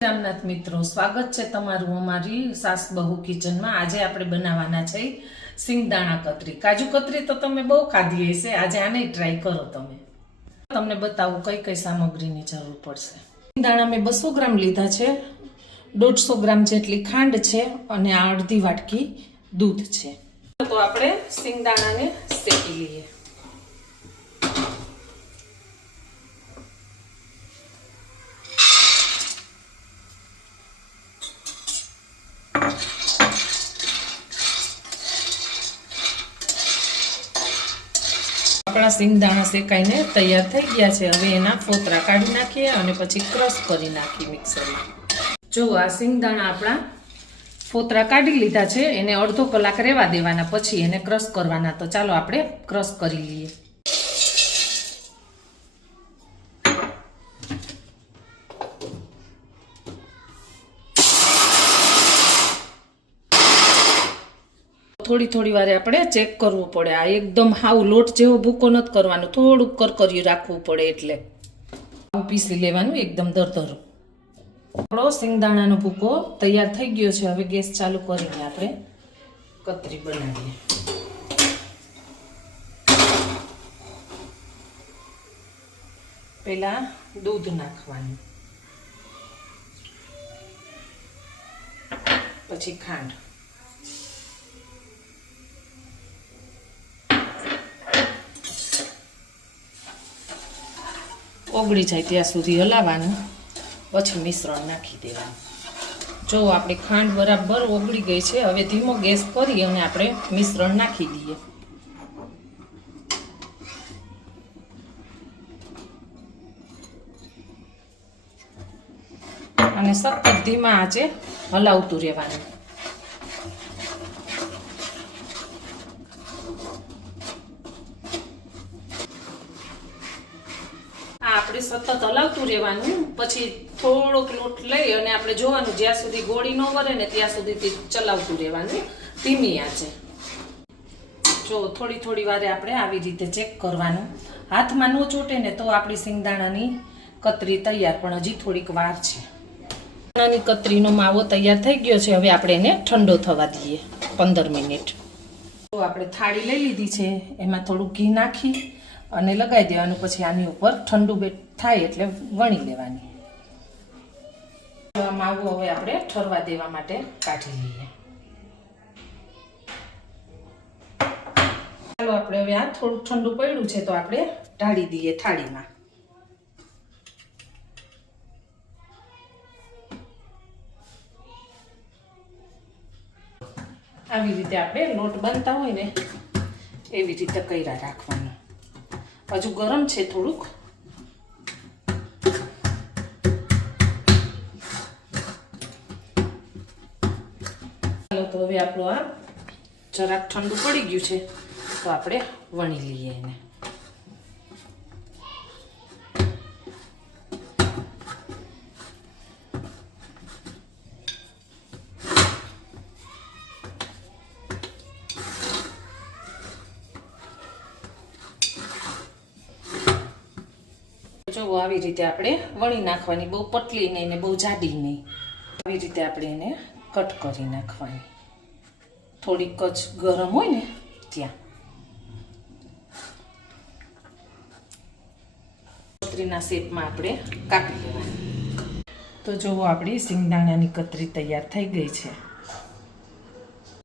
રામનાથ મિત્રો, સ્વાગત છે તમારું અમારી સાસ બહુ કિચનમાં। આજે આપણે બનાવવાના છે સિંગદાણા કતરી। કાજુ કતરી તો તમે બહુ ખાધી હશે, આજે આને ટ્રાય કરો તમે। તમને બતાવું કઈ કઈ સામગ્રીની જરૂર પડશે। સિંગદાણા મેં 200 ગ્રામ લીધા છે, 150 ગ્રામ જેટલી ખાંડ છે અને આ અડધી વાટકી દૂધ છે। તો આપણે સિંગદાણાને શેકી લઈએ। આપણા સિંગદાણા શેકાઈને તૈયાર થઈ ગયા છે। હવે એના ફોતરા કાઢી નાખીએ અને પછી ક્રશ કરી નાખીએ મિક્સરમાં। જો આ સિંગદાણા આપણા ફોતરા કાઢી લીધા છે, એને અડધો કલાક રહેવા દેવાના, પછી એને ક્રશ કરવાના। તો ચાલો આપણે ક્રશ કરી લઈએ। થોડી વારે આપણે ચેક કરવું પડે। આ એકદમ હાવ લોટ જેવો ભૂકો નથી કરવાનો, થોડુંક કરકરિયું રાખવું પડે, એટલે આવું પીસી લેવાનું એકદમ દરદરું। આપણો સિંગદાણાનો ભૂકો તૈયાર થઈ ગયો છે। હવે ગેસ ચાલુ કરીને આપણે કતરી બનાવીએ। પહેલા દૂધ નાખવાનું, પછી ખાંડ, ઓગળી જાય ત્યાં સુધી હલાવવાનું, પછી મિશ્રણ નાખી દેવાનું। જો આપણી ખાંડ બરાબર ઓગળી ગઈ છે। હવે ધીમો ગેસ કરી અને આપણે મિશ્રણ નાખી દઈએ અને સતત ધીમા આંચે હલાવતું રહેવાનું। આપણે સતત હલાવતું રહેવાનું, પછી થોડોક લોટ લઈ અને આપણે જોવાનું, જ્યાં સુધી ગોળી ન વળે ને ત્યાં સુધી ચલાવતું રહેવાનું ધીમી આંચે। જો થોડી વારે આપણે આવી રીતે ચેક કરવાનું, હાથમાં ન ચોટે ને તો આપણી સિંગદાણાની કતરી તૈયાર, પણ હજી થોડીક વાર છે। સિંગદાણાની કતરીનો માવો તૈયાર થઈ ગયો છે। હવે આપણે એને ઠંડો થવા દઈએ 15 મિનિટ। તો આપણે થાળી લઈ લીધી છે, એમાં થોડું ઘી નાખી અને લગાવી દેવાનું, પછી આની ઉપર ઠંડુ થાય એટલે વણી લેવાની। માવો હવે આપણે ઠરવા દેવા માટે કાઢી લઈએ। ચાલો આપણે હવે આ થોડું ઠંડુ પડ્યું છે તો આપણે ઢાળી દઈએ થાળીમાં। આવી રીતે આપણે લોટ બાંધતા હોય ને એવી રીતે કર્યા રાખવાનું। હજુ ગરમ છે થોડુંક, ચાલો તો હવે આપણું આ જરાક ઠંડુ પડી ગયું છે તો આપણે વણી લઈએ એને। જો આવી રીતે આપણે વણી નાખવાની, બહુ પતલી નહીં ને બહુ જાડી નહીં, આવી રીતે આપણે એને કટ કરી નાખવાની। થોડીક જ ગરમ હોય ને ત્યાં કતરીના શેપમાં આપણે કાપી લેવાની। તો જો આપણી સિંગદાણાની કતરી તૈયાર થઈ ગઈ છે।